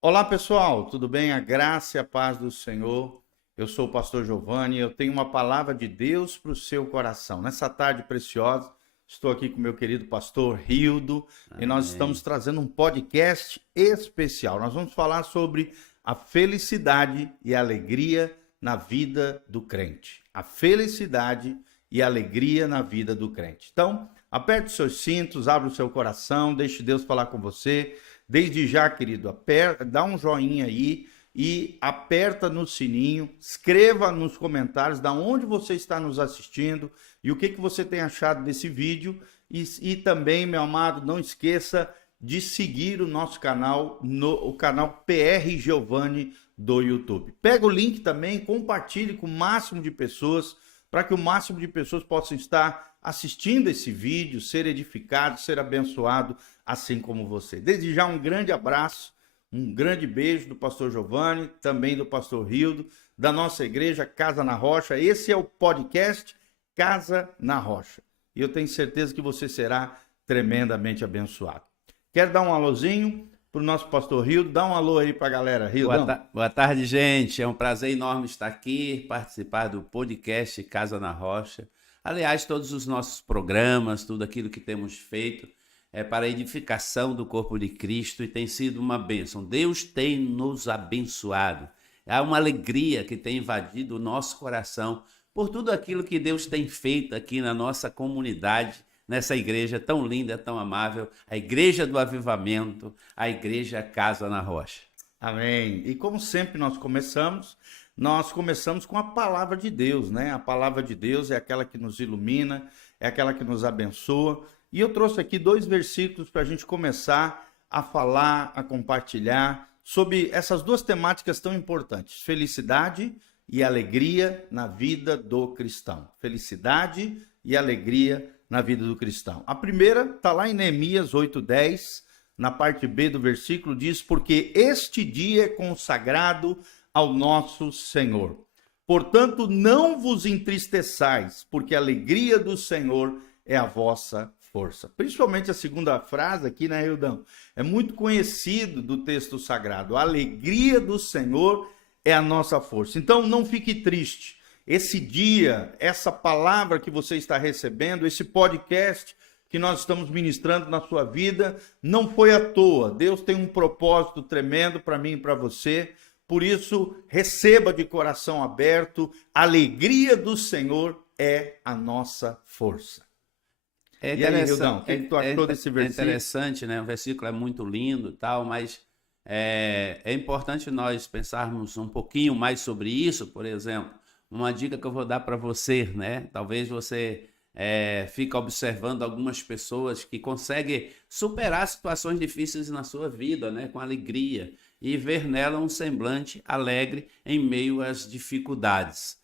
Olá pessoal, tudo bem? A graça e a paz do Senhor. Eu sou o pastor Giovanni e eu tenho uma palavra de Deus para o seu coração. Nessa tarde preciosa, estou aqui com o meu querido pastor Rildo e nós estamos Amém. trazendo um podcast especial. Nós vamos falar sobre a felicidade e a alegria na vida do crente. A felicidade e a alegria na vida do crente. Então, aperte os seus cintos, abra o seu coração, deixe Deus falar com você. Desde já, querido, dá um joinha aí e aperta no sininho, escreva nos comentários da onde você está nos assistindo e o que você tem achado desse vídeo. E também, meu amado, não esqueça de seguir o nosso canal, o canal PR Giovanni do YouTube. Pega o link também, compartilhe com o máximo de pessoas, para que o máximo de pessoas possam estar assistindo esse vídeo, ser edificado, ser abençoado, assim como você. Desde já um grande abraço, um grande beijo do pastor Giovanni, também do pastor Rildo, da nossa igreja Casa na Rocha. Esse é o podcast Casa na Rocha. E eu tenho certeza que você será tremendamente abençoado. Quer dar um alôzinho para o nosso pastor Rildo? Dá um alô aí para a galera, Rildo. Boa tarde, gente. É um prazer enorme estar aqui, participar do podcast Casa na Rocha. Aliás, todos os nossos programas, tudo aquilo que temos feito é para a edificação do corpo de Cristo e tem sido uma bênção. Deus tem nos abençoado. Há uma alegria que tem invadido o nosso coração por tudo aquilo que Deus tem feito aqui na nossa comunidade, nessa igreja tão linda, tão amável, a Igreja do Avivamento, a Igreja Casa na Rocha. Amém. E como sempre nós começamos com a palavra de Deus, né? A palavra de Deus é aquela que nos ilumina, é aquela que nos abençoa. E eu trouxe aqui 2 versículos para a gente começar a falar, a compartilhar sobre essas 2 temáticas tão importantes: felicidade e alegria na vida do cristão. Felicidade e alegria na vida do cristão. A primeira está lá em Neemias 8:10, na parte B do versículo, diz: porque este dia é consagrado ao nosso Senhor. Portanto, não vos entristeçais, porque a alegria do Senhor é a vossa força. Principalmente a segunda frase aqui, né, Hildão? É muito conhecido do texto sagrado. A alegria do Senhor é a nossa força. Então, não fique triste. Esse dia, essa palavra que você está recebendo, esse podcast que nós estamos ministrando na sua vida, não foi à toa. Deus tem um propósito tremendo para mim e para você. Por isso, receba de coração aberto. A alegria do Senhor é a nossa força. É E aí, interessante, Hildão, o que tu achou desse é versículo? interessante, né? O versículo é muito lindo e tal, mas é importante nós pensarmos um pouquinho mais sobre isso. Por exemplo, uma dica que eu vou dar para você, né? Talvez você fica observando algumas pessoas que conseguem superar situações difíceis na sua vida, né? Com alegria e ver nela um semblante alegre em meio às dificuldades.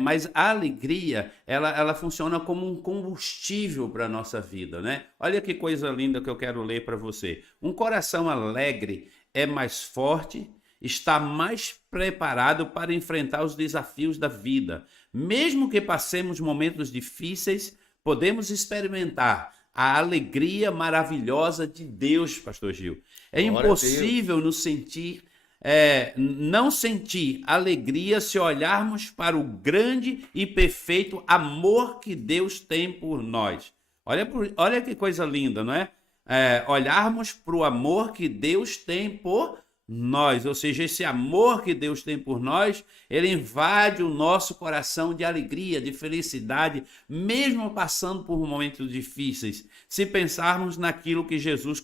Mas a alegria, ela funciona como um combustível para a nossa vida, né? Olha que coisa linda que eu quero ler para você. Um coração alegre é mais forte, está mais preparado para enfrentar os desafios da vida. Mesmo que passemos momentos difíceis, podemos experimentar a alegria maravilhosa de Deus, pastor Gil. É Glória a Deus. impossível não sentir alegria se olharmos para o grande e perfeito amor que Deus tem por nós. Olha que coisa linda, não é? Olharmos para o amor que Deus tem por nós, ou seja, esse amor que Deus tem por nós, ele invade o nosso coração de alegria, de felicidade, mesmo passando por momentos difíceis. Se pensarmos naquilo que Jesus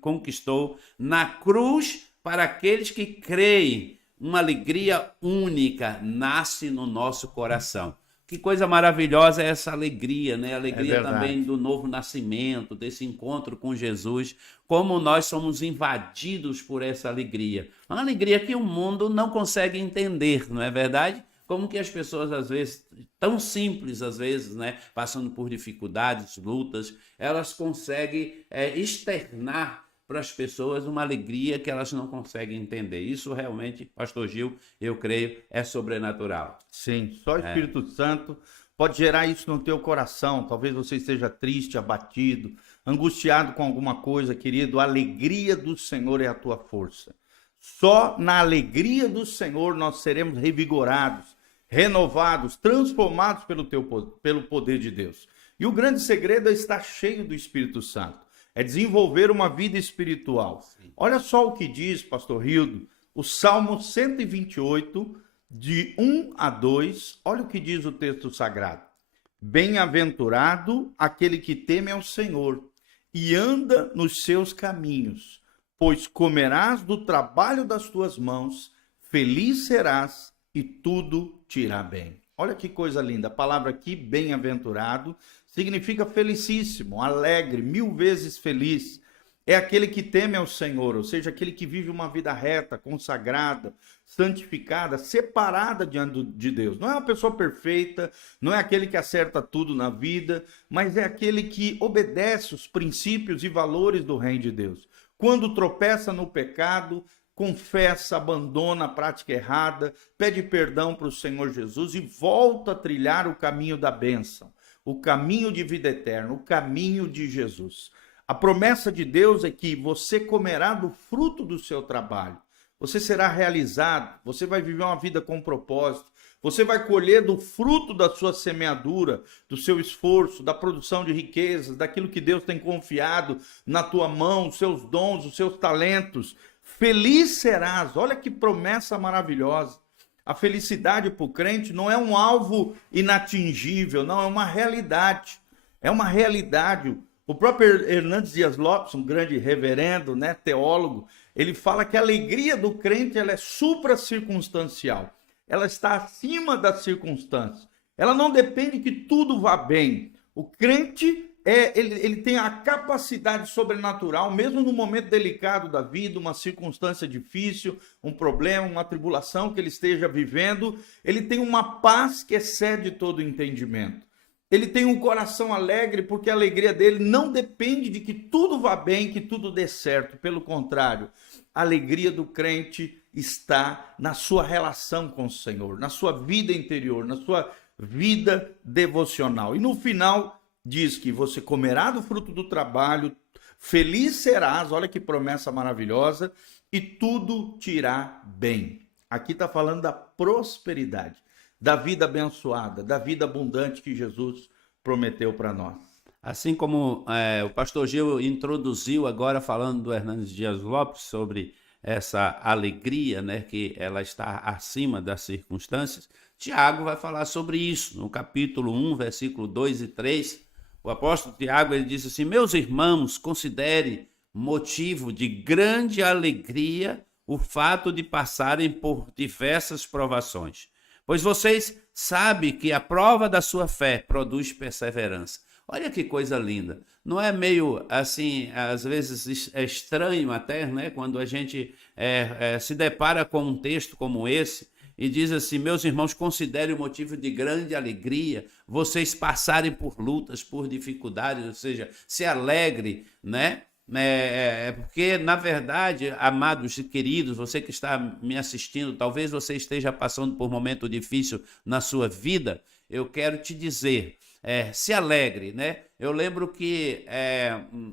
conquistou na cruz para aqueles que creem, uma alegria única nasce no nosso coração. Que coisa maravilhosa é essa alegria, né? A alegria também do novo nascimento, desse encontro com Jesus, como nós somos invadidos por essa alegria. Uma alegria que o mundo não consegue entender, não é verdade? Como que as pessoas, às vezes, tão simples, às vezes, né? Passando por dificuldades, lutas, elas conseguem externar para as pessoas uma alegria que elas não conseguem entender. Isso realmente, pastor Gil, eu creio, é sobrenatural. Sim, só o Espírito Santo pode gerar isso no teu coração. Talvez você esteja triste, abatido, angustiado com alguma coisa, querido. A alegria do Senhor é a tua força. Só na alegria do Senhor nós seremos revigorados, renovados, transformados pelo poder de Deus. E o grande segredo é estar cheio do Espírito Santo, é desenvolver uma vida espiritual. Olha só o que diz, pastor Hildo, o Salmo 128, de 1 a 2, olha o que diz o texto sagrado. Bem-aventurado aquele que teme ao Senhor e anda nos seus caminhos, pois comerás do trabalho das tuas mãos, feliz serás e tudo te irá bem. Olha que coisa linda, a palavra aqui, bem-aventurado, significa felicíssimo, alegre, 1000 vezes feliz. É aquele que teme ao Senhor, ou seja, aquele que vive uma vida reta, consagrada, santificada, separada diante de Deus. Não é uma pessoa perfeita, não é aquele que acerta tudo na vida, mas é aquele que obedece os princípios e valores do reino de Deus. Quando tropeça no pecado, confessa, abandona a prática errada, pede perdão para o Senhor Jesus e volta a trilhar o caminho da bênção, o caminho de vida eterna, o caminho de Jesus. A promessa de Deus é que você comerá do fruto do seu trabalho, você será realizado, você vai viver uma vida com propósito, você vai colher do fruto da sua semeadura, do seu esforço, da produção de riquezas, daquilo que Deus tem confiado na tua mão, os seus dons, os seus talentos. Feliz serás, olha que promessa maravilhosa. A felicidade para o crente não é um alvo inatingível, não, é uma realidade. É uma realidade. O próprio Hernandes Dias Lopes, um grande reverendo, né, teólogo, ele fala que a alegria do crente ela é supracircunstancial. Ela está acima das circunstâncias. Ela não depende que tudo vá bem. O crente ele tem a capacidade sobrenatural, mesmo no momento delicado da vida, uma circunstância difícil, um problema, uma tribulação que ele esteja vivendo, ele tem uma paz que excede todo o entendimento. Ele tem um coração alegre porque a alegria dele não depende de que tudo vá bem, que tudo dê certo. Pelo contrário, a alegria do crente está na sua relação com o Senhor, na sua vida interior, na sua vida devocional. E no final diz que você comerá do fruto do trabalho, feliz serás, olha que promessa maravilhosa, e tudo te irá bem. Aqui está falando da prosperidade, da vida abençoada, da vida abundante que Jesus prometeu para nós. Assim como o pastor Gil introduziu agora falando do Hernandes Dias Lopes sobre essa alegria, né, que ela está acima das circunstâncias, Tiago vai falar sobre isso no capítulo 1, versículo 2 e 3. O apóstolo Tiago ele diz assim: meus irmãos, considere motivo de grande alegria o fato de passarem por diversas provações, pois vocês sabem que a prova da sua fé produz perseverança. Olha que coisa linda. Não é meio assim, às vezes é estranho até, né, quando a gente se depara com um texto como esse e diz assim: meus irmãos, considerem o motivo de grande alegria vocês passarem por lutas, por dificuldades, ou seja, se alegre, né? Porque, na verdade, amados e queridos, você que está me assistindo, talvez você esteja passando por um momento difícil na sua vida, eu quero te dizer, se alegre, né? Eu lembro que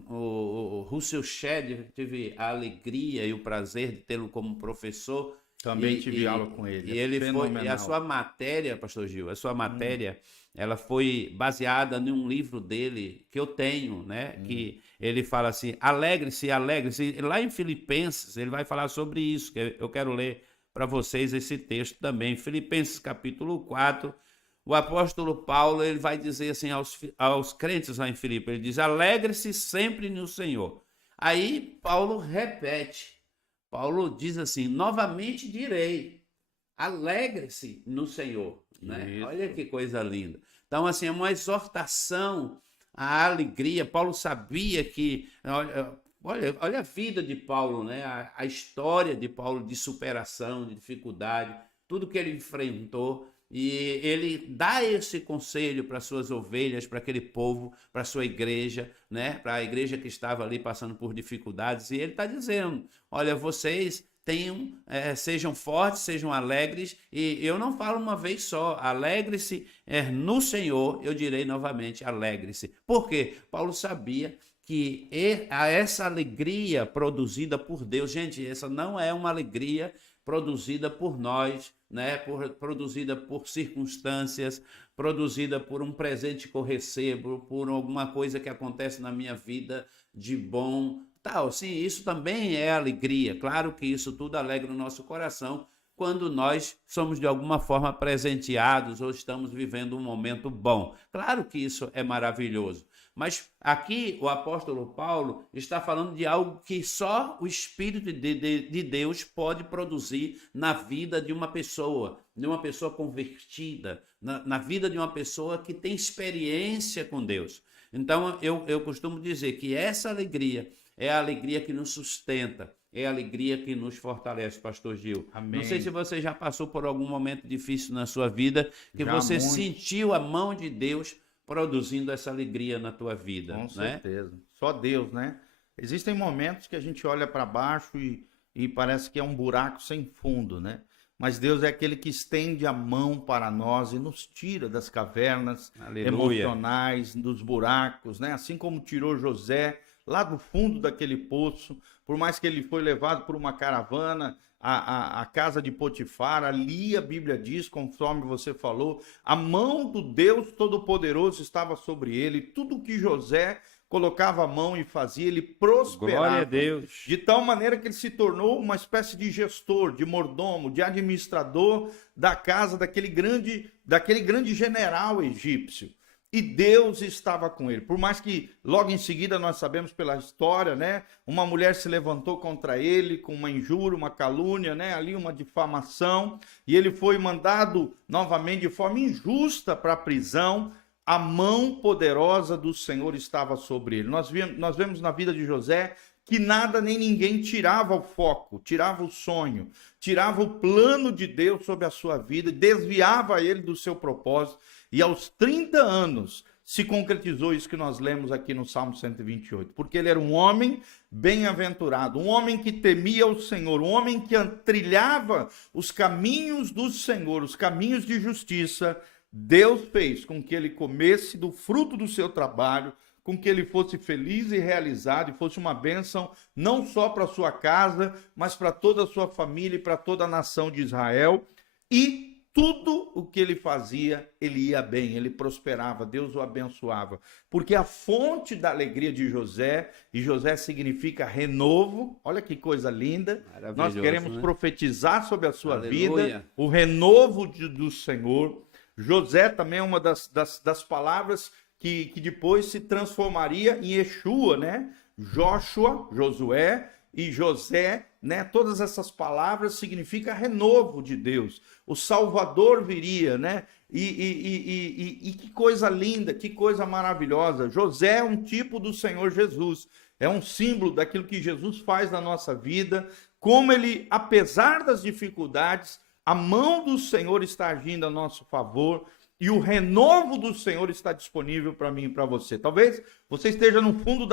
o Russell Shedd, tive a alegria e o prazer de tê-lo como professor. Também tive aula com ele. E ele foi, e a sua matéria, pastor Gil, a sua matéria, ela foi baseada em um livro dele que eu tenho, né? Que ele fala assim: alegre-se, alegre-se. Lá em Filipenses, ele vai falar sobre isso, que eu quero ler para vocês esse texto também. Filipenses capítulo 4, o apóstolo Paulo ele vai dizer assim aos crentes lá em Filipe, ele diz: alegre-se sempre no Senhor. Aí Paulo repete. Paulo diz assim: novamente direi, alegre-se no Senhor. Né? Olha que coisa linda. Então, assim, é uma exortação à alegria. Paulo sabia que... Olha a vida de Paulo, né? A história de Paulo de superação, de dificuldade, tudo que ele enfrentou. E ele dá esse conselho para suas ovelhas, para aquele povo, para a sua igreja, né? Para a igreja que estava ali passando por dificuldades. E ele está dizendo: olha, vocês sejam fortes, sejam alegres. E eu não falo uma vez só, alegre-se no Senhor, eu direi novamente, alegre-se. Por quê? Paulo sabia que essa alegria produzida por Deus, gente, essa não é uma alegria produzida por nós, né? Produzida por circunstâncias, produzida por um presente que eu recebo, por alguma coisa que acontece na minha vida de bom, tal. Sim, isso também é alegria. Claro que isso tudo alegra o nosso coração quando nós somos de alguma forma presenteados ou estamos vivendo um momento bom. Claro que isso é maravilhoso. Mas aqui o apóstolo Paulo está falando de algo que só o Espírito de Deus pode produzir na vida de uma pessoa convertida, na vida de uma pessoa que tem experiência com Deus. Então eu costumo dizer que essa alegria é a alegria que nos sustenta, é a alegria que nos fortalece, pastor Gil. Amém. Não sei se você já passou por algum momento difícil na sua vida, que Já você muito. sentiu a mão de Deus produzindo essa alegria na tua vida. Com né? certeza. Só Deus, né? Existem momentos que a gente olha para baixo e parece que é um buraco sem fundo, né? Mas Deus é aquele que estende a mão para nós e nos tira das cavernas Aleluia. emocionais, dos buracos, né? Assim como tirou José lá do fundo daquele poço, por mais que ele foi levado por uma caravana à casa de Potifar, ali a Bíblia diz, conforme você falou, a mão do Deus Todo-Poderoso estava sobre ele, tudo que José colocava a mão e fazia, ele prosperava. Glória a Deus. De tal maneira que ele se tornou uma espécie de gestor, de mordomo, de administrador da casa daquele grande general egípcio. E Deus estava com ele. Por mais que logo em seguida nós sabemos pela história, né? Uma mulher se levantou contra ele com uma injúria, uma calúnia, né? Ali uma difamação. E ele foi mandado novamente de forma injusta para a prisão. A mão poderosa do Senhor estava sobre ele. Nós vemos na vida de José que nada nem ninguém tirava o foco, tirava o sonho, tirava o plano de Deus sobre a sua vida, desviava ele do seu propósito. E aos 30 anos se concretizou isso que nós lemos aqui no Salmo 128. Porque ele era um homem bem-aventurado, um homem que temia o Senhor, um homem que trilhava os caminhos do Senhor, os caminhos de justiça. Deus fez com que ele comesse do fruto do seu trabalho, com que ele fosse feliz e realizado e fosse uma bênção não só para sua casa, mas para toda a sua família e para toda a nação de Israel. E tudo o que ele fazia, ele ia bem, ele prosperava, Deus o abençoava. Porque a fonte da alegria de José, e José significa renovo, olha que coisa linda. Nós queremos profetizar sobre a sua vida, o renovo do Senhor. José também é uma das palavras que depois se transformaria em Yeshua, né? Joshua, Josué e José, né? Todas essas palavras significam renovo de Deus. O Salvador viria, né? E que coisa linda, que coisa maravilhosa. José é um tipo do Senhor Jesus. É um símbolo daquilo que Jesus faz na nossa vida. Como ele, apesar das dificuldades, a mão do Senhor está agindo a nosso favor. E o renovo do Senhor está disponível para mim e para você. Talvez você esteja no fundo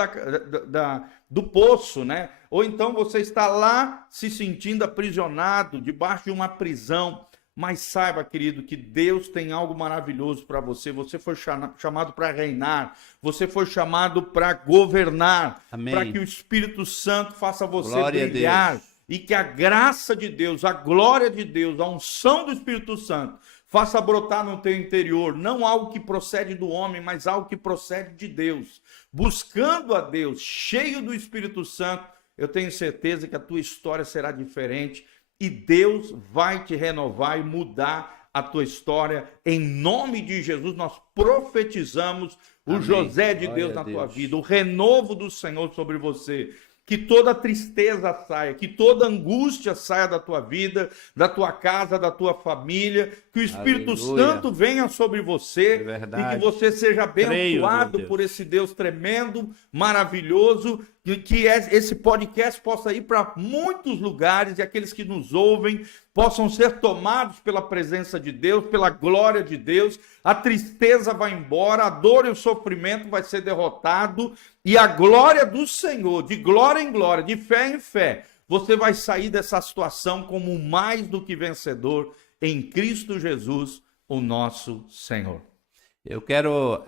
do poço, né? Ou então você está lá se sentindo aprisionado, debaixo de uma prisão. Mas saiba, querido, que Deus tem algo maravilhoso para você. Você foi chamado para reinar. Você foi chamado para governar. Para que o Espírito Santo faça você brilhar. E que a graça de Deus, a glória de Deus, a unção do Espírito Santo faça brotar no teu interior, não algo que procede do homem, mas algo que procede de Deus. Buscando a Deus, cheio do Espírito Santo, eu tenho certeza que a tua história será diferente e Deus vai te renovar e mudar a tua história. Em nome de Jesus, nós profetizamos o José de Deus na tua vida, o renovo do Senhor sobre você. Que toda tristeza saia, que toda angústia saia da tua vida, da tua casa, da tua família, que o Espírito Santo venha sobre você e que você seja abençoado por esse Deus tremendo, maravilhoso, que esse podcast possa ir para muitos lugares e aqueles que nos ouvem possam ser tomados pela presença de Deus, pela glória de Deus. A tristeza vai embora, a dor e o sofrimento vai ser derrotado e a glória do Senhor, de glória em glória, de fé em fé, você vai sair dessa situação como mais do que vencedor em Cristo Jesus, o nosso Senhor. Eu quero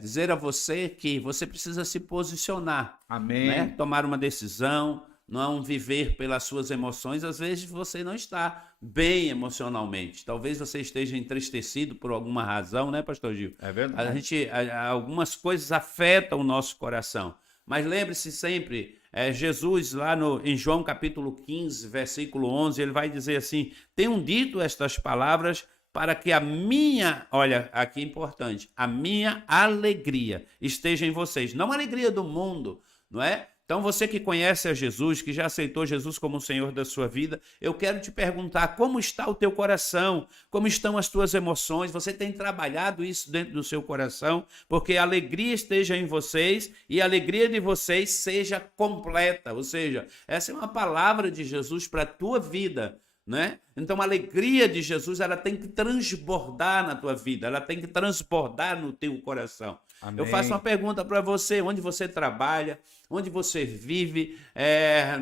dizer a você que você precisa se posicionar, Amém. né? Tomar uma decisão, não viver pelas suas emoções. Às vezes você não está bem emocionalmente. Talvez você esteja entristecido por alguma razão, né, pastor Gil? É verdade. Algumas coisas afetam o nosso coração. Mas lembre-se sempre, Jesus lá em João capítulo 15, versículo 11, ele vai dizer assim: tenho dito estas palavras para que a minha, olha, aqui é importante, a minha alegria esteja em vocês. Não a alegria do mundo, não é? Então você que conhece a Jesus, que já aceitou Jesus como o Senhor da sua vida, eu quero te perguntar como está o teu coração, como estão as tuas emoções, você tem trabalhado isso dentro do seu coração, porque a alegria esteja em vocês e a alegria de vocês seja completa, ou seja, essa é uma palavra de Jesus para a tua vida, né? Então a alegria de Jesus, ela tem que transbordar na tua vida, ela tem que transbordar no teu coração. Amém. Eu faço uma pergunta para você: onde você trabalha, onde você vive,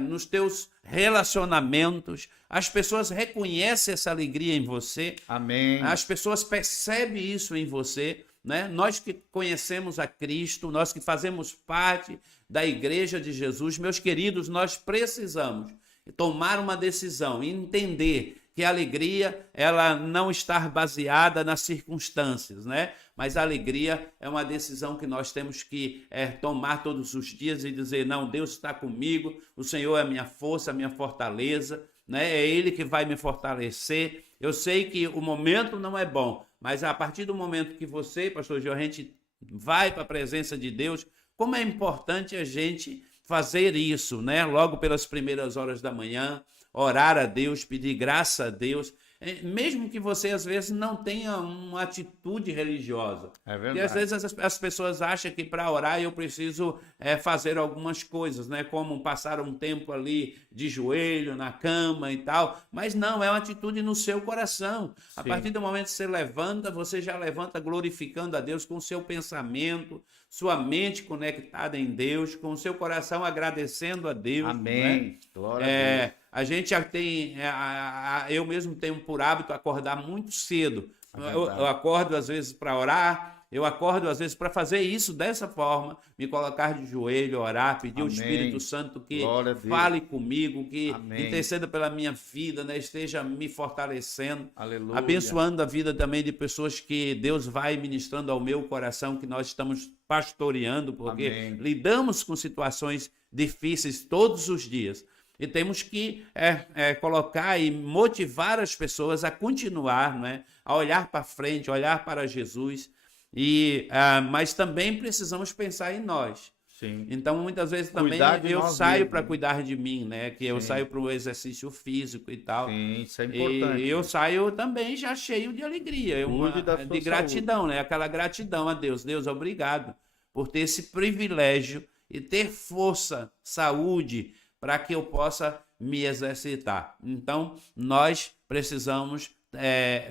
nos teus relacionamentos, as pessoas reconhecem essa alegria em você? Amém. As pessoas percebem isso em você, né? Nós que conhecemos a Cristo, nós que fazemos parte da igreja de Jesus, meus queridos, nós precisamos tomar uma decisão e entender que a alegria, ela não está baseada nas circunstâncias, né? Mas a alegria é uma decisão que nós temos que tomar todos os dias e dizer: não, Deus está comigo, o Senhor é a minha força, a minha fortaleza, né? É Ele que vai me fortalecer. Eu sei que o momento não é bom, mas a partir do momento que você, pastor Gil, a gente vai para a presença de Deus, como é importante a gente fazer isso, né? Logo pelas primeiras horas da manhã, orar a Deus, pedir graça a Deus, mesmo que você às vezes não tenha uma atitude religiosa. É verdade. E às vezes as pessoas acham que para orar eu preciso fazer algumas coisas, né? Como passar um tempo ali de joelho na cama e tal, mas não, é uma atitude no seu coração. Sim. A partir do momento que você levanta, você já levanta glorificando a Deus com o seu pensamento, sua mente conectada em Deus, com o seu coração agradecendo a Deus. Amém. Né? Glória a Deus. A gente já tem, eu mesmo tenho por hábito acordar muito cedo. Eu acordo às vezes para orar, eu acordo às vezes para fazer isso dessa forma, me colocar de joelho, orar, pedir ao Espírito Santo que fale comigo, que interceda pela minha vida, né? Esteja me fortalecendo, Aleluia. Abençoando a vida também de pessoas que Deus vai ministrando ao meu coração, que nós estamos pastoreando, porque lidamos com situações difíceis todos os dias. E temos que colocar e motivar as pessoas a continuar, né? A olhar para frente, olhar para Jesus. Mas também precisamos pensar em nós. Sim. Então, muitas vezes também eu saio para cuidar de mim, né? Que eu saio para o exercício físico e tal. Sim, isso é importante. E eu saio também já cheio de alegria, de gratidão, né? Aquela gratidão a Deus. Deus, obrigado por ter esse privilégio e ter força, saúde, para que eu possa me exercitar. Então, nós precisamos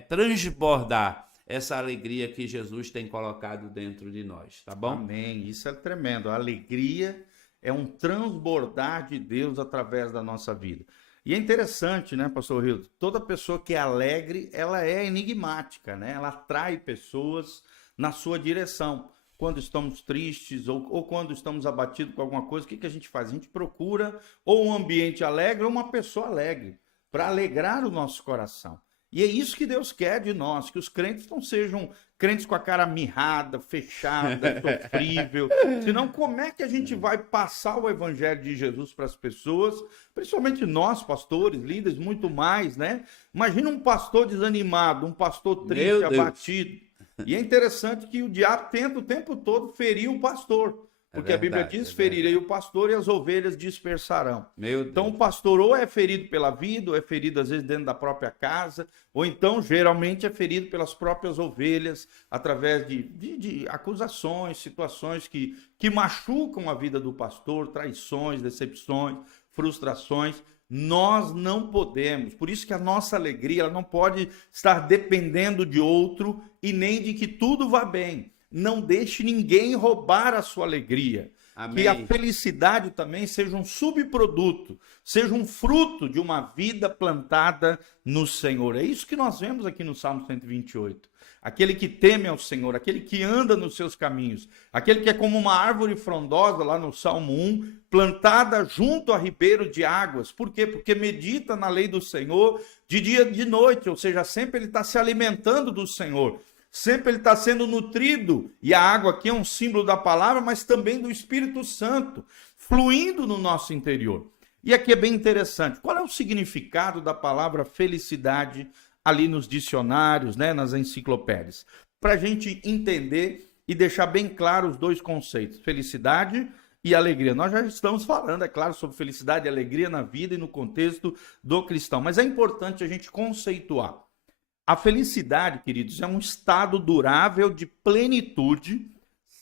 transbordar essa alegria que Jesus tem colocado dentro de nós, tá bom? Amém. Isso é tremendo. A alegria é um transbordar de Deus através da nossa vida. E é interessante, né, pastor Hilton? Toda pessoa que é alegre, ela é enigmática, né? Ela atrai pessoas na sua direção. Quando estamos tristes ou quando estamos abatidos com alguma coisa, o que a gente faz? A gente procura ou um ambiente alegre ou uma pessoa alegre, para alegrar o nosso coração. E é isso que Deus quer de nós, que os crentes não sejam crentes com a cara mirrada, fechada, sofrível. Senão, como é que a gente vai passar o evangelho de Jesus para as pessoas, principalmente nós, pastores, líderes, muito mais, né? Imagina um pastor desanimado, um pastor triste, abatido. E é interessante que o diabo tenta o tempo todo ferir o pastor. Porque a Bíblia diz: ferirei o pastor e as ovelhas dispersarão. Então o pastor ou é ferido pela vida, ou é ferido às vezes dentro da própria casa, ou então geralmente é ferido pelas próprias ovelhas, através de acusações, situações que machucam a vida do pastor, traições, decepções, frustrações. Nós não podemos, por isso que a nossa alegria ela não pode estar dependendo de outro e nem de que tudo vá bem. Não deixe ninguém roubar a sua alegria. que a Amém. felicidade também seja um subproduto, seja um fruto de uma vida plantada no Senhor. É isso que nós vemos aqui no Salmo 128. Aquele que teme ao Senhor, aquele que anda nos seus caminhos, aquele que é como uma árvore frondosa, lá no Salmo 1, plantada junto a ribeiro de águas. Por quê? Porque medita na lei do Senhor de dia e de noite, ou seja, sempre ele está se alimentando do Senhor. Sempre ele está sendo nutrido, e a água aqui é um símbolo da palavra, mas também do Espírito Santo, fluindo no nosso interior. E aqui é bem interessante, qual é o significado da palavra felicidade ali nos dicionários, né, nas enciclopédias? Para a gente entender e deixar bem claro os dois conceitos, felicidade e alegria. Nós já estamos falando, é claro, sobre felicidade e alegria na vida e no contexto do cristão, mas é importante a gente conceituar. A felicidade, queridos, é um estado durável de plenitude,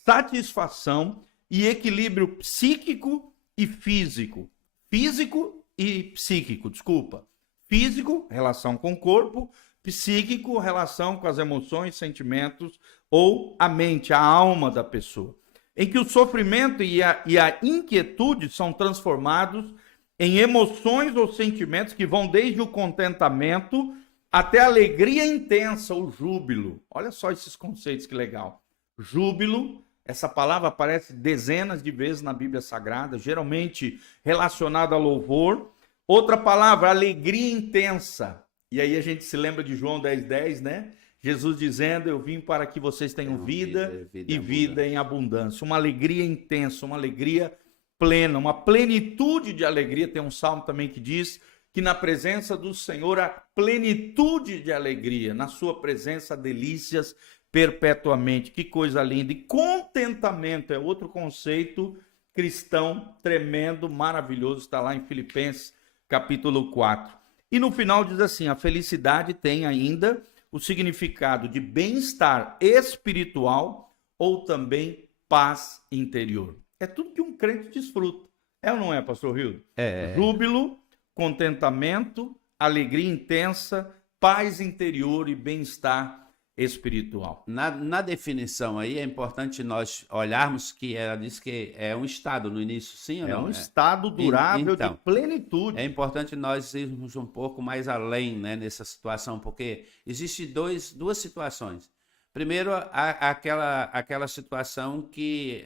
satisfação e equilíbrio psíquico e físico. Físico e psíquico, desculpa. Físico, relação com o corpo. Psíquico, relação com as emoções, sentimentos ou a mente, a alma da pessoa. Em que o sofrimento e a inquietude são transformados em emoções ou sentimentos que vão desde o contentamento até a alegria intensa, o júbilo. Olha só esses conceitos, que legal. Júbilo, essa palavra aparece dezenas de vezes na Bíblia Sagrada, geralmente relacionada a louvor. Outra palavra, alegria intensa. E aí a gente se lembra de João 10:10, né? Jesus dizendo, eu vim para que vocês tenham vida e vida em abundância. Uma alegria intensa, uma alegria plena, uma plenitude de alegria. Tem um salmo também que diz que na presença do Senhor há plenitude de alegria, na sua presença delícias perpetuamente. Que coisa linda. E contentamento é outro conceito cristão tremendo, maravilhoso, está lá em Filipenses capítulo 4. E no final diz assim, a felicidade tem ainda o significado de bem-estar espiritual ou também paz interior. É tudo que um crente desfruta. É ou não é, pastor Rildo? É. Júbilo, contentamento, alegria intensa, paz interior e bem-estar espiritual. Na definição aí é importante nós olharmos que ela diz que é um estado no início, sim ou É não? um estado durável Então, de plenitude. é importante nós irmos um pouco mais além, né, nessa situação, porque existe duas situações. Primeiro, aquela situação que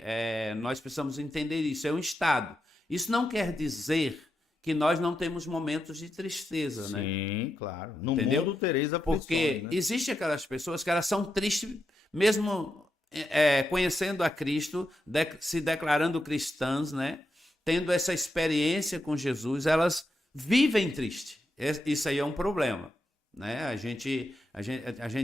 nós precisamos entender isso, é um estado. Isso não quer dizer que nós não temos momentos de tristeza, né? Sim, claro. No Entendeu? mundo tereis aflições, Porque né? existe aquelas pessoas que elas são tristes, mesmo conhecendo a Cristo, se declarando cristãs, né? Tendo essa experiência com Jesus, elas vivem triste. Isso aí é um problema, né? A gente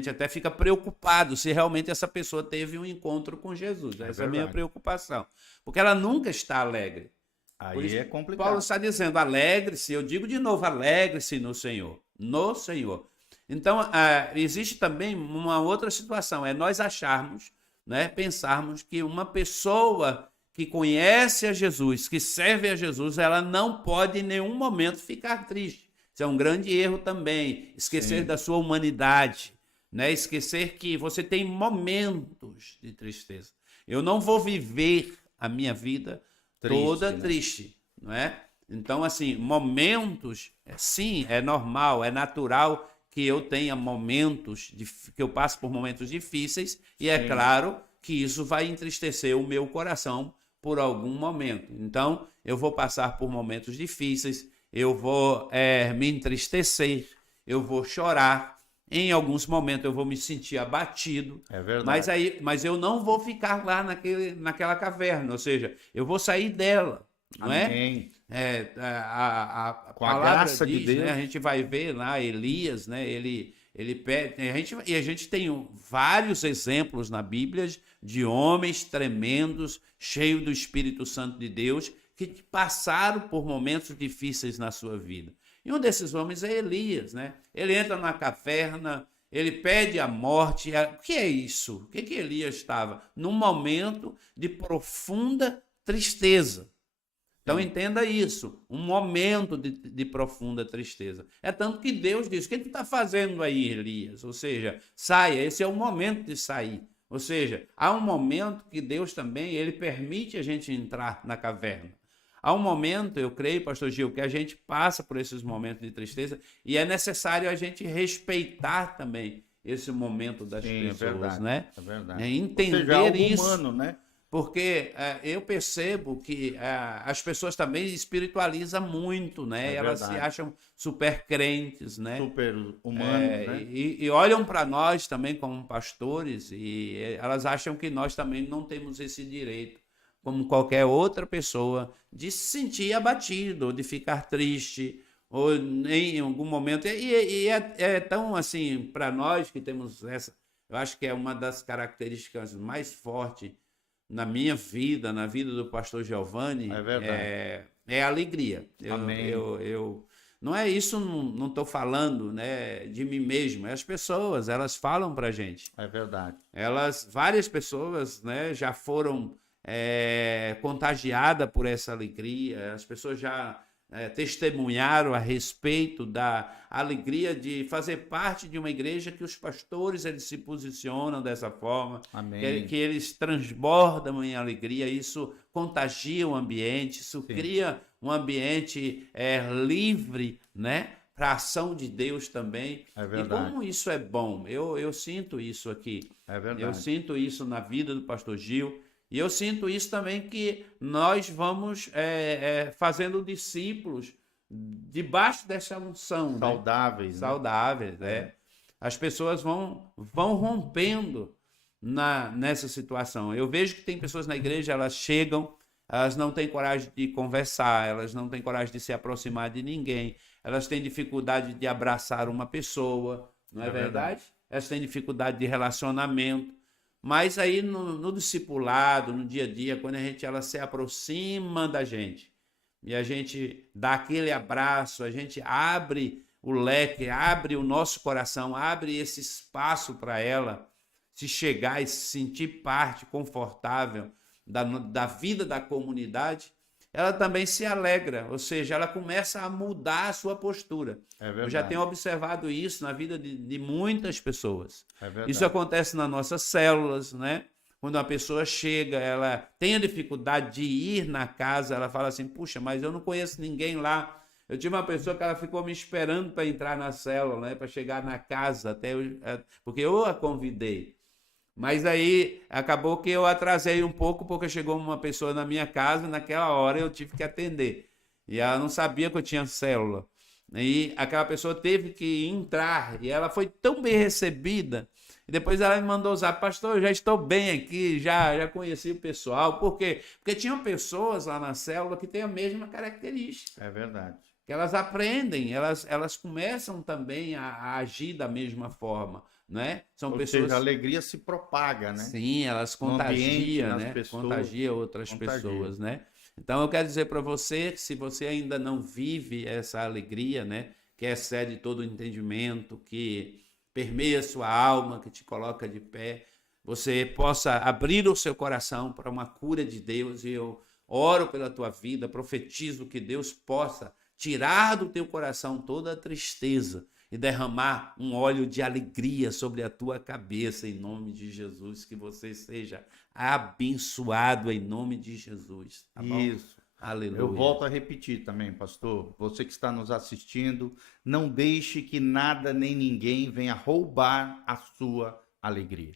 até fica preocupado se realmente essa pessoa teve um encontro com Jesus. Essa é a minha verdade. preocupação. Porque ela nunca está alegre. Por Aí isso, é complicado. Paulo está dizendo, alegre-se, eu digo de novo, alegre-se no Senhor, no Senhor. Então, existe também uma outra situação, é nós acharmos, né, pensarmos que uma pessoa que conhece a Jesus, que serve a Jesus, ela não pode em nenhum momento ficar triste. Isso é um grande erro também, esquecer Sim. da sua humanidade, né, esquecer que você tem momentos de tristeza. Eu não vou viver a minha vida toda né? triste, não é? Então, assim, momentos, sim, é normal, é natural que eu tenha momentos, que eu passe por momentos difíceis, e é Sim. claro que isso vai entristecer o meu coração por algum momento. Então, eu vou passar por momentos difíceis, eu vou me entristecer, eu vou chorar, em alguns momentos eu vou me sentir abatido, É verdade. mas eu não vou ficar lá naquela caverna, ou seja, eu vou sair dela, não é? Amém. A Com a palavra graça de diz, Deus. né? A gente vai ver lá Elias, né? Ele pede, a gente tem vários exemplos na Bíblia de homens tremendos, cheios do Espírito Santo de Deus, que passaram por momentos difíceis na sua vida. E um desses homens é Elias, né? Ele entra na caverna, ele pede a morte. O que é isso? O que Elias estava? Num momento de profunda tristeza. Então entenda isso, um momento de profunda tristeza. É tanto que Deus diz, o que tu está fazendo aí, Elias? Ou seja, saia, esse é o momento de sair. Ou seja, há um momento que Deus também, ele permite a gente entrar na caverna. Há um momento, eu creio, pastor Gil, que a gente passa por esses momentos de tristeza e é necessário a gente respeitar também esse momento das pessoas, é verdade, né? É verdade. Entender Ou seja, algo isso. humano, né? Porque eu percebo que as pessoas também espiritualizam muito, né? É Elas se verdade. acham super crentes, né? Super humanos, né? E olham para nós também como pastores e elas acham que nós também não temos esse direito, como qualquer outra pessoa, de se sentir abatido, ou de ficar triste, ou em algum momento. E é tão assim, para nós que temos essa, eu acho que é uma das características mais fortes na minha vida, na vida do pastor Giovanni, É verdade. é a alegria. Amém. Não é isso, não estou falando, né, de mim mesmo. As pessoas, elas falam para a gente. É verdade. Várias pessoas, né, já foram contagiadas por essa alegria. As pessoas já testemunharam a respeito da alegria de fazer parte de uma igreja que os pastores eles se posicionam dessa forma, Amém. que eles transbordam em alegria, isso contagia o ambiente, isso Sim. cria um ambiente livre, né, para a ação de Deus também. É E verdade. como isso é bom, eu sinto isso aqui. É verdade. Eu sinto isso na vida do pastor Gil. E eu sinto isso também que nós vamos fazendo discípulos debaixo dessa unção. Saudáveis, né? né? Saudáveis, né? As pessoas vão rompendo nessa situação. Eu vejo que tem pessoas na igreja, elas chegam, elas não têm coragem de conversar, elas não têm coragem de se aproximar de ninguém, elas têm dificuldade de abraçar uma pessoa, não é verdade? Elas têm dificuldade de relacionamento. Mas aí no discipulado, no dia a dia, quando ela se aproxima da gente e a gente dá aquele abraço, a gente abre o leque, abre o nosso coração, abre esse espaço para ela se chegar e se sentir parte confortável da vida da comunidade, ela também se alegra, ou seja, ela começa a mudar a sua postura. Eu já tenho observado isso na vida de muitas pessoas. Isso acontece nas nossas células, né? Quando uma pessoa chega, ela tem a dificuldade de ir na casa, ela fala assim, puxa, mas eu não conheço ninguém lá. Eu tive uma pessoa que ela ficou me esperando para entrar na célula, né? Para chegar na casa, porque eu a convidei. Mas aí acabou que eu atrasei um pouco porque chegou uma pessoa na minha casa e naquela hora eu tive que atender. E ela não sabia que eu tinha célula. E aquela pessoa teve que entrar e ela foi tão bem recebida. E depois ela me mandou usar, pastor, eu já estou bem aqui, já conheci o pessoal. Por quê? Porque tinham pessoas lá na célula que têm a mesma característica. É verdade. Que elas aprendem, elas começam também a agir da mesma forma. Né? São pessoas. Ou seja, a alegria se propaga, né? Sim, elas contagiam, né? Contagia outras pessoas, né? Então eu quero dizer para você que se você ainda não vive essa alegria, né? Que excede todo o entendimento, que permeia sua alma, que te coloca de pé, você possa abrir o seu coração para uma cura de Deus. E eu oro pela tua vida, profetizo que Deus possa tirar do teu coração toda a tristeza e derramar um óleo de alegria sobre a tua cabeça, em nome de Jesus, que você seja abençoado em nome de Jesus. Tá bom? Isso. Aleluia. Eu volto a repetir também, pastor, você que está nos assistindo, não deixe que nada nem ninguém venha roubar a sua alegria.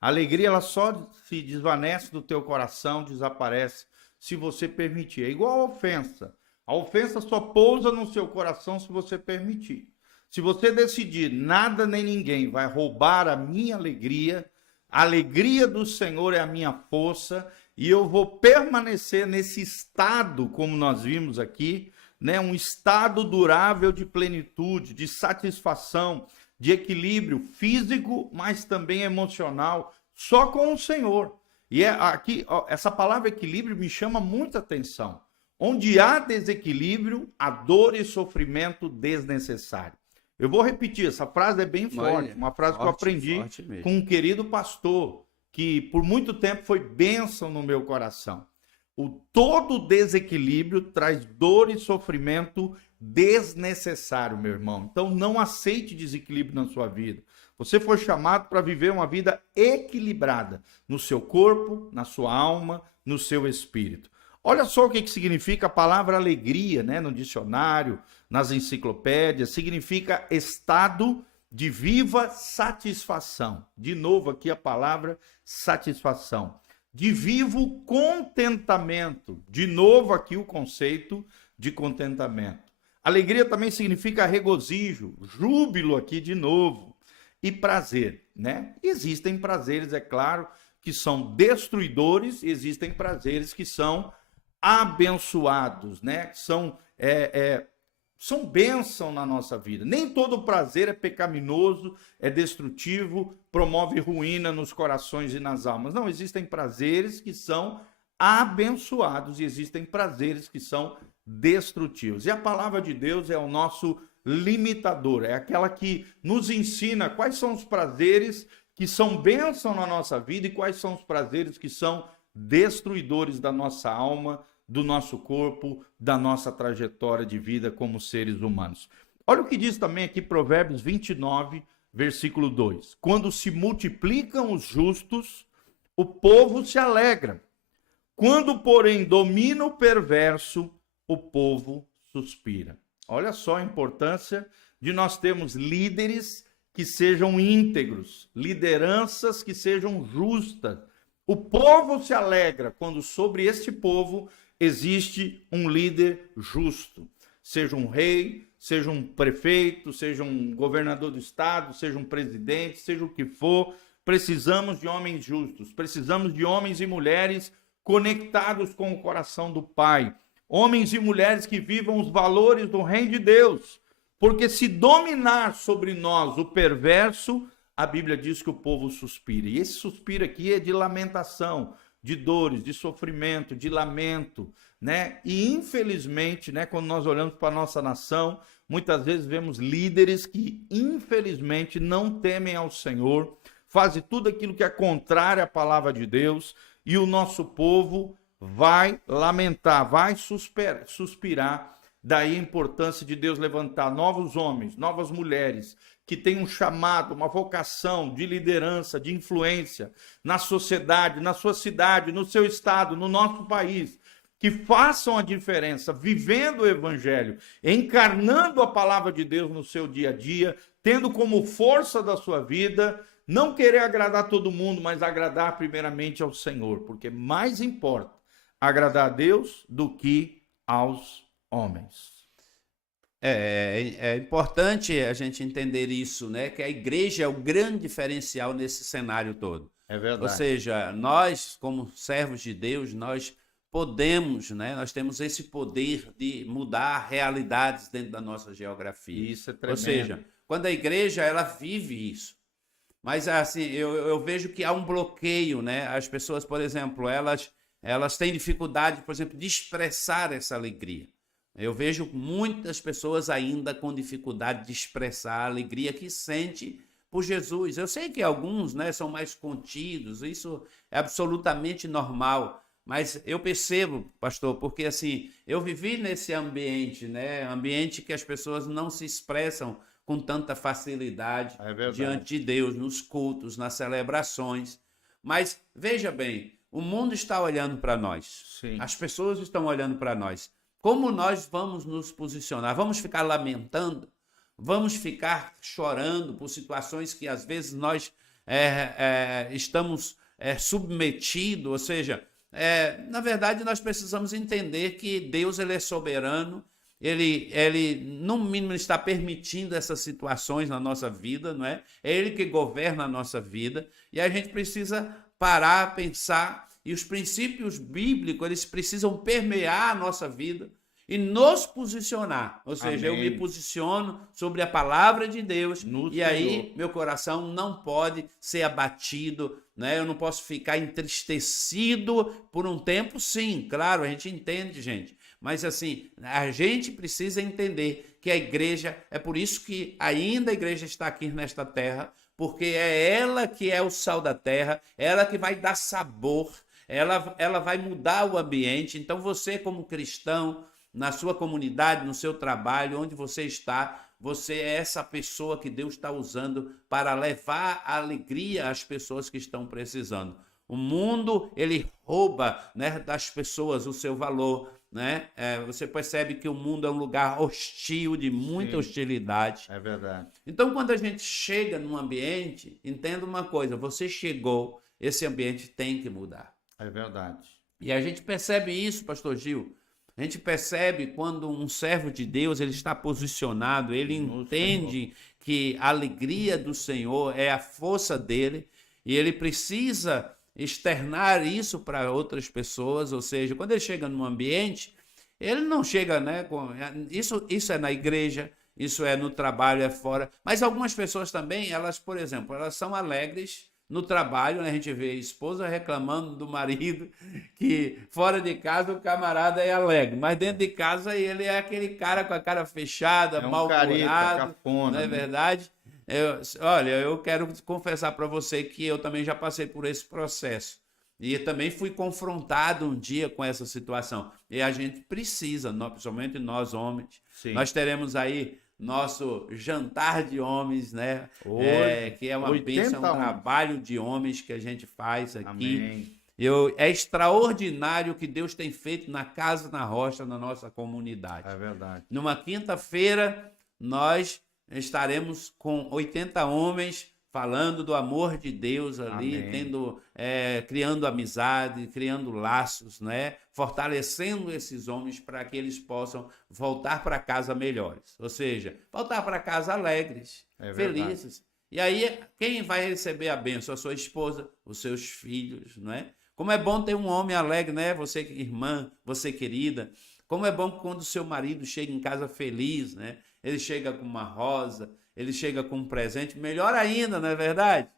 A alegria, ela só se desvanece do teu coração, desaparece, se você permitir. É igual a ofensa. A ofensa só pousa no seu coração se você permitir. Se você decidir, nada nem ninguém vai roubar a minha alegria, a alegria do Senhor é a minha força, e eu vou permanecer nesse estado, como nós vimos aqui, né? Um estado durável de plenitude, de satisfação, de equilíbrio físico, mas também emocional, só com o Senhor. E aqui, essa palavra equilíbrio me chama muita atenção. Onde há desequilíbrio, há dor e sofrimento desnecessário. Eu vou repetir, essa frase é bem forte, uma frase que eu aprendi com um querido pastor, que por muito tempo foi bênção no meu coração. Todo desequilíbrio traz dor e sofrimento desnecessário, meu irmão. Então não aceite desequilíbrio na sua vida. Você foi chamado para viver uma vida equilibrada no seu corpo, na sua alma, no seu espírito. Olha só o que significa a palavra alegria, né? No dicionário, nas enciclopédias, significa estado de viva satisfação. De novo aqui a palavra satisfação. De vivo contentamento. De novo aqui o conceito de contentamento. Alegria também significa regozijo, júbilo aqui de novo. E prazer, né? Existem prazeres, é claro, que são destruidores, e existem prazeres que são abençoados, né? São bênção na nossa vida. Nem todo prazer é pecaminoso, é destrutivo, promove ruína nos corações e nas almas. Não, existem prazeres que são abençoados e existem prazeres que são destrutivos. E a palavra de Deus é o nosso limitador, é aquela que nos ensina quais são os prazeres que são bênção na nossa vida e quais são os prazeres que são destruidores da nossa alma, do nosso corpo, da nossa trajetória de vida como seres humanos. Olha o que diz também aqui Provérbios 29, versículo 2. Quando se multiplicam os justos, o povo se alegra. Quando, porém, domina o perverso, o povo suspira. Olha só a importância de nós termos líderes que sejam íntegros, lideranças que sejam justas. O povo se alegra quando sobre este povo existe um líder justo. Seja um rei, seja um prefeito, seja um governador do estado, seja um presidente, seja o que for, precisamos de homens justos, precisamos de homens e mulheres conectados com o coração do Pai. Homens e mulheres que vivam os valores do reino de Deus. Porque se dominar sobre nós o perverso, a Bíblia diz que o povo suspira. E esse suspiro aqui é de lamentação, de dores, de sofrimento, de lamento, né? E infelizmente, né, quando nós olhamos para a nossa nação, muitas vezes vemos líderes que infelizmente não temem ao Senhor, fazem tudo aquilo que é contrário à palavra de Deus, e o nosso povo vai lamentar, vai suspirar. Daí a importância de Deus levantar novos homens, novas mulheres, que têm um chamado, uma vocação de liderança, de influência na sociedade, na sua cidade, no seu estado, no nosso país, que façam a diferença, vivendo o evangelho, encarnando a palavra de Deus no seu dia a dia, tendo como força da sua vida, não querer agradar todo mundo, mas agradar primeiramente ao Senhor, porque mais importa agradar a Deus do que aos homens. É importante a gente entender isso, né? Que a igreja é o grande diferencial nesse cenário todo. É verdade. Ou seja, nós, como servos de Deus, nós podemos, né? Nós temos esse poder de mudar realidades dentro da nossa geografia. Isso é tremendo. Ou seja, quando a igreja, ela vive isso. Mas assim, eu vejo que há um bloqueio, né? As pessoas, por exemplo, elas têm dificuldade, por exemplo, de expressar essa alegria. Eu vejo muitas pessoas ainda com dificuldade de expressar a alegria que sente por Jesus. Eu sei que alguns, né, são mais contidos, isso é absolutamente normal, mas eu percebo, pastor, porque assim, eu vivi nesse ambiente, né, ambiente que as pessoas não se expressam com tanta facilidade diante de Deus, nos cultos, nas celebrações. Mas veja bem, o mundo está olhando para nós. Sim. As pessoas estão olhando para nós. Como nós vamos nos posicionar? Vamos ficar lamentando? Vamos ficar chorando por situações que às vezes nós estamos submetidos? Ou seja, na verdade nós precisamos entender que Deus ele é soberano, ele no mínimo está permitindo essas situações na nossa vida, não é? É Ele que governa a nossa vida e a gente precisa parar, pensar. E os princípios bíblicos, eles precisam permear a nossa vida e nos posicionar. Ou seja, eu me posiciono sobre a palavra de Deus e aí meu coração não pode ser abatido, né? Eu não posso ficar entristecido por um tempo, sim. Claro, a gente entende, gente. Mas assim, a gente precisa entender que a igreja, é por isso que ainda a igreja está aqui nesta terra, porque é ela que é o sal da terra, ela que vai dar sabor, ela vai mudar o ambiente. Então você como cristão, na sua comunidade, no seu trabalho, onde você está, você é essa pessoa que Deus está usando para levar a alegria às pessoas que estão precisando. O mundo, ele rouba, né, das pessoas o seu valor, né? Você percebe que o mundo é um lugar hostil, de muita hostilidade. É verdade. Então, quando a gente chega num ambiente, entenda uma coisa, você chegou, esse ambiente tem que mudar. É verdade. E a gente percebe isso, pastor Gil. A gente percebe quando um servo de Deus ele está posicionado, ele entende que a alegria do Senhor é a força dele e ele precisa externar isso para outras pessoas. Ou seja, quando ele chega num ambiente, ele não chega, né, isso é na igreja, isso é no trabalho, é fora. Mas algumas pessoas também, elas, por exemplo, elas são alegres no trabalho, né? A gente vê a esposa reclamando do marido que fora de casa o camarada é alegre, mas dentro de casa ele é aquele cara com a cara fechada, mal-humorado, não é verdade? Olha, eu quero confessar para você que eu também já passei por esse processo e também fui confrontado um dia com essa situação. E a gente precisa, principalmente nós homens, nós teremos aí nosso jantar de homens, né? Que é uma bênção, um trabalho de homens que a gente faz aqui. Amém. É extraordinário o que Deus tem feito na Casa na Rocha, na nossa comunidade. É verdade. Numa quinta-feira, nós estaremos com 80 homens falando do amor de Deus ali, criando amizade, criando laços, né? Fortalecendo esses homens para que eles possam voltar para casa melhores. Ou seja, voltar para casa alegres, felizes. E aí, quem vai receber a bênção? A sua esposa, os seus filhos, não é? Como é bom ter um homem alegre, né? Você, irmã, você, querida. Como é bom quando o seu marido chega em casa feliz, né? Ele chega com uma rosa, ele chega com um presente, melhor ainda, não é verdade?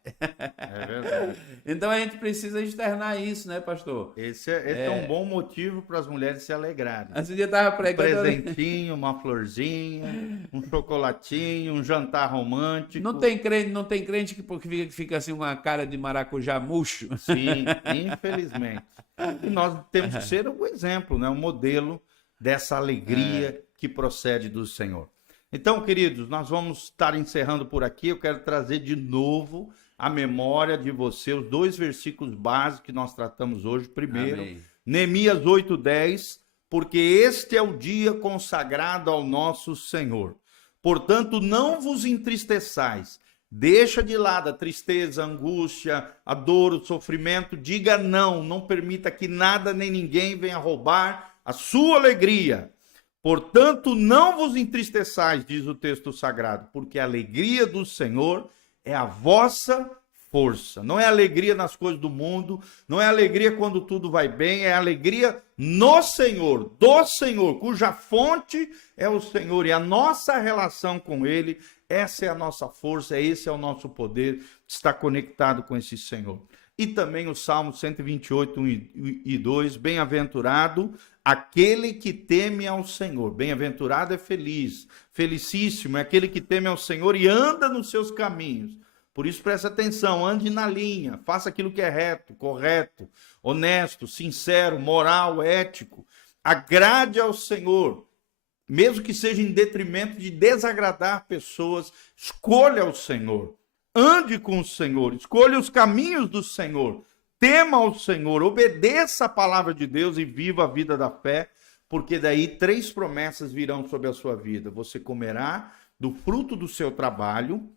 É verdade. Então a gente precisa externar isso, né, pastor? Esse é um bom motivo para as mulheres se alegrarem. Esse dia eu estava pregando. Um presentinho, uma florzinha, um chocolatinho, um jantar romântico. Não tem crente que fica assim com a cara de maracujá murcho. Sim, infelizmente. E nós temos que ser um exemplo, né? Um modelo dessa alegria que procede do Senhor. Então, queridos, nós vamos estar encerrando por aqui. Eu quero trazer de novo à memória de você os dois versículos básicos que nós tratamos hoje. Primeiro, Amém. Neemias 8:10, porque este é o dia consagrado ao nosso Senhor. Portanto, não vos entristeçais. Deixa de lado a tristeza, a angústia, a dor, o sofrimento. Diga não, não permita que nada nem ninguém venha roubar a sua alegria. Portanto, não vos entristeçais, diz o texto sagrado, porque a alegria do Senhor é a vossa força. Não é alegria nas coisas do mundo, não é alegria quando tudo vai bem, é alegria no Senhor, do Senhor, cuja fonte é o Senhor. E a nossa relação com Ele, essa é a nossa força, esse é o nosso poder, está conectado com esse Senhor. E também o Salmo 128, 1 e 2, bem-aventurado aquele que teme ao Senhor. Bem-aventurado é feliz, felicíssimo é aquele que teme ao Senhor e anda nos seus caminhos. Por isso preste atenção, ande na linha, faça aquilo que é reto, correto, honesto, sincero, moral, ético. Agrade ao Senhor, mesmo que seja em detrimento de desagradar pessoas, escolha o Senhor. Ande com o Senhor, escolha os caminhos do Senhor, tema ao Senhor, obedeça a palavra de Deus e viva a vida da fé, porque daí 3 promessas virão sobre a sua vida. Você comerá do fruto do seu trabalho,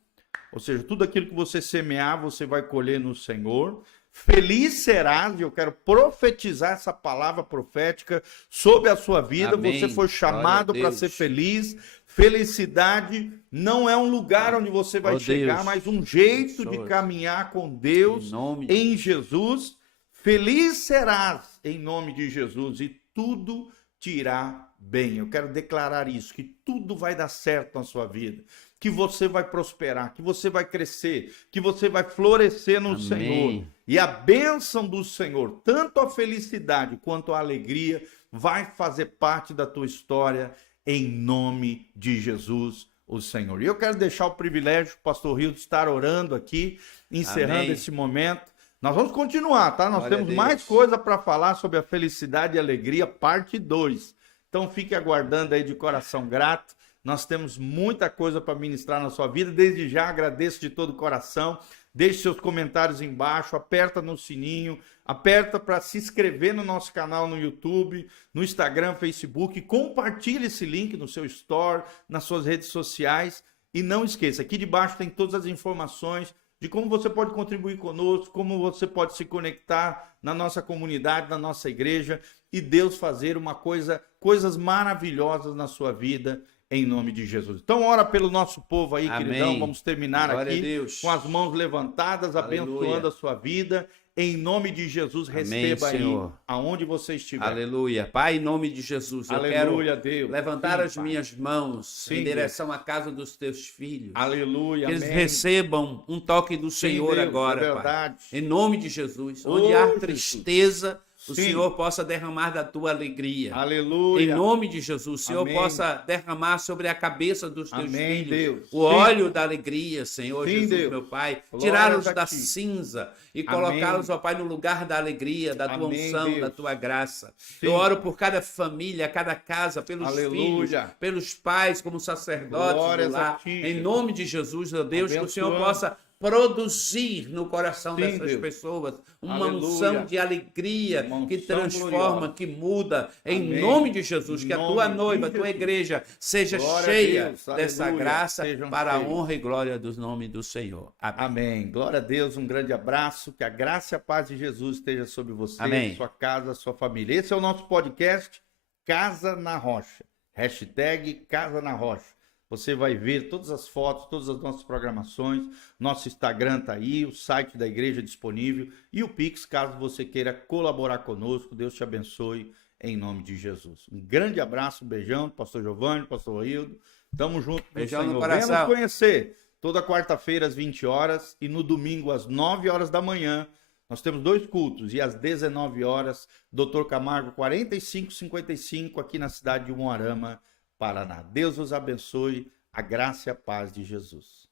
ou seja, tudo aquilo que você semear, você vai colher no Senhor. Feliz serás, e eu quero profetizar essa palavra profética sobre a sua vida. Amém. Você foi chamado para ser feliz. Felicidade não é um lugar onde você vai chegar, mas um jeito de caminhar com Deus em Jesus. Feliz serás em nome de Jesus e tudo te irá bem. Eu quero declarar isso, que tudo vai dar certo na sua vida, que você vai prosperar, que você vai crescer, que você vai florescer no Senhor. E a bênção do Senhor, tanto a felicidade quanto a alegria, vai fazer parte da tua história em nome de Jesus, o Senhor. E eu quero deixar o privilégio do pastor Rildo estar orando aqui, encerrando esse momento. Nós vamos continuar, tá? Nós temos mais coisa para falar sobre a felicidade e alegria, parte 2. Então fique aguardando aí de coração grato. Nós temos muita coisa para ministrar na sua vida. Desde já agradeço de todo o coração. Deixe seus comentários embaixo, aperta no sininho, aperta para se inscrever no nosso canal no YouTube, no Instagram, Facebook, compartilhe esse link no seu store, nas suas redes sociais e não esqueça, aqui debaixo tem todas as informações de como você pode contribuir conosco, como você pode se conectar na nossa comunidade, na nossa igreja e Deus fazer coisas maravilhosas na sua vida. Em nome de Jesus. Então, ora pelo nosso povo aí, Amém. queridão. Vamos terminar Glória a aqui Deus. com as mãos levantadas, Aleluia. abençoando a sua vida. Em nome de Jesus, Amém, receba aí Senhor. aonde você estiver. Aleluia. Pai, em nome de Jesus, eu Aleluia, quero Deus. levantar Sim, as Pai. minhas mãos Sim, em direção à casa dos teus filhos. Aleluia, Que eles amém. recebam um toque do Senhor Deus, agora, é Pai. verdade. Em nome de Jesus. Oh, Onde há Jesus. tristeza, o Sim. Senhor possa derramar da tua alegria. Aleluia. Em nome de Jesus, o Senhor Amém. possa derramar sobre a cabeça dos teus Amém, filhos Deus. o Sim. óleo da alegria, Senhor Sim, Jesus, Deus. meu Pai. Glórias Tirá-los a da ti. cinza e Amém. colocá-los, ó Pai, no lugar da alegria, da tua Amém, unção, Deus. da tua graça. Sim. Eu oro por cada família, cada casa, pelos Aleluia. filhos, pelos pais, como sacerdotes Glórias do a lar. ti, Em Jesus. nome de Jesus, meu Deus, que o Senhor Abençoando. possa produzir no coração Sim, dessas Deus. pessoas uma Aleluia. unção de alegria Uma que unção transforma, gloriosa. que muda. Em Amém. nome de Jesus, que a Em tua nome noiva, a de tua Jesus. igreja seja Glória a cheia Deus. dessa Aleluia. graça Sejam para a cheios. honra e glória do nome do Senhor. Amém. Amém. Glória a Deus, um grande abraço, que a graça e a paz de Jesus esteja sobre você, Amém. sua casa, sua família. Esse é o nosso podcast Casa na Rocha, hashtag Casa na Rocha. Você vai ver todas as fotos, todas as nossas programações, nosso Instagram tá aí, o site da igreja disponível e o Pix, caso você queira colaborar conosco. Deus te abençoe em nome de Jesus. Um grande abraço, um beijão, pastor Giovanni, pastor Aildo. Tamo junto com Beijão o no Senhor. coração. Venha nos conhecer. Toda quarta-feira às 20 horas e no domingo às 9 horas da manhã. Nós temos 2 cultos e às 19 horas, Dr. Camargo 4555 aqui na cidade de Umuarama, Paraná. Deus os abençoe, a graça e a paz de Jesus.